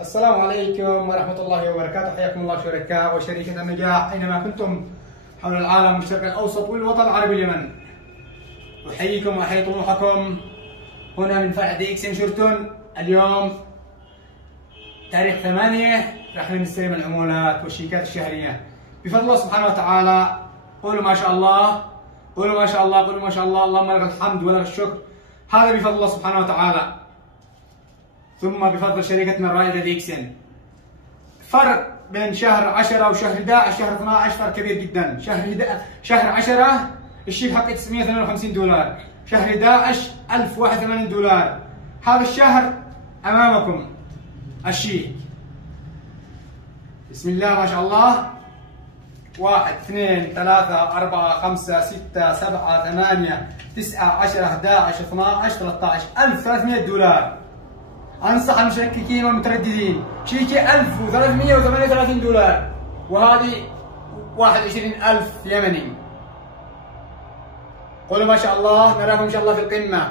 السلام عليكم ورحمة الله وبركاته. حياكم الله شركاء وشركة النجاح أينما كنتم حول العالم الشرق الأوسط والوطن العربي اليمن. أحييكم وأحيي طموحكم هنا من فرع دي إكس شيراتون. اليوم تاريخ 8 راح نستلم العمولات والشيكات الشهرية بفضل الله سبحانه وتعالى. قولوا ما شاء الله، قولوا ما شاء الله، قولوا ما شاء الله. اللهم لك الحمد ولك الشكر. هذا بفضل الله سبحانه وتعالى، ثم بفضل شركتنا الرائدة دي إكس. فرق بين شهر 10 وشهر 11 شهر 12 فرق كبير جدا. شهر 10 الشيك حقه $952، شهر 11 $1081. هذا الشهر امامكم الشيك. بسم الله ما شاء الله. 1 2 3 4 5 6 7 8 9 10 11 12 13 $1300. أنصح المشككين والمترددين، شيكي $1338 وهذه 21,000 يمني. قولوا ما شاء الله. نراكم إن شاء الله في القمة.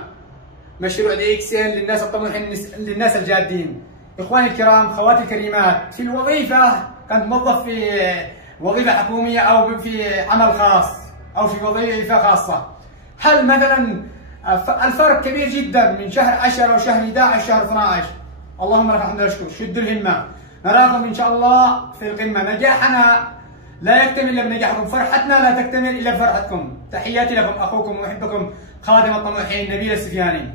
مشروع دي إكس للناس الطموحين، للناس الجادين. إخواني الكرام، خواتي الكريمات، في الوظيفة كنت موظف في وظيفة حكومية أو في عمل خاص أو في وظيفة خاصة، هل مثلا الفرق كبير جدا من شهر 10 وشهر 11 وشهر 12؟ اللهم لك الحمد والشكر. شدوا الهمة، نراكم ان شاء الله في القمة. نجاحنا لا يكتمل الا بنجاحكم، فرحتنا لا تكتمل الا بفرحتكم. تحياتي لكم، اخوكم ومحبكم خادم الطموحين نبيل السفياني.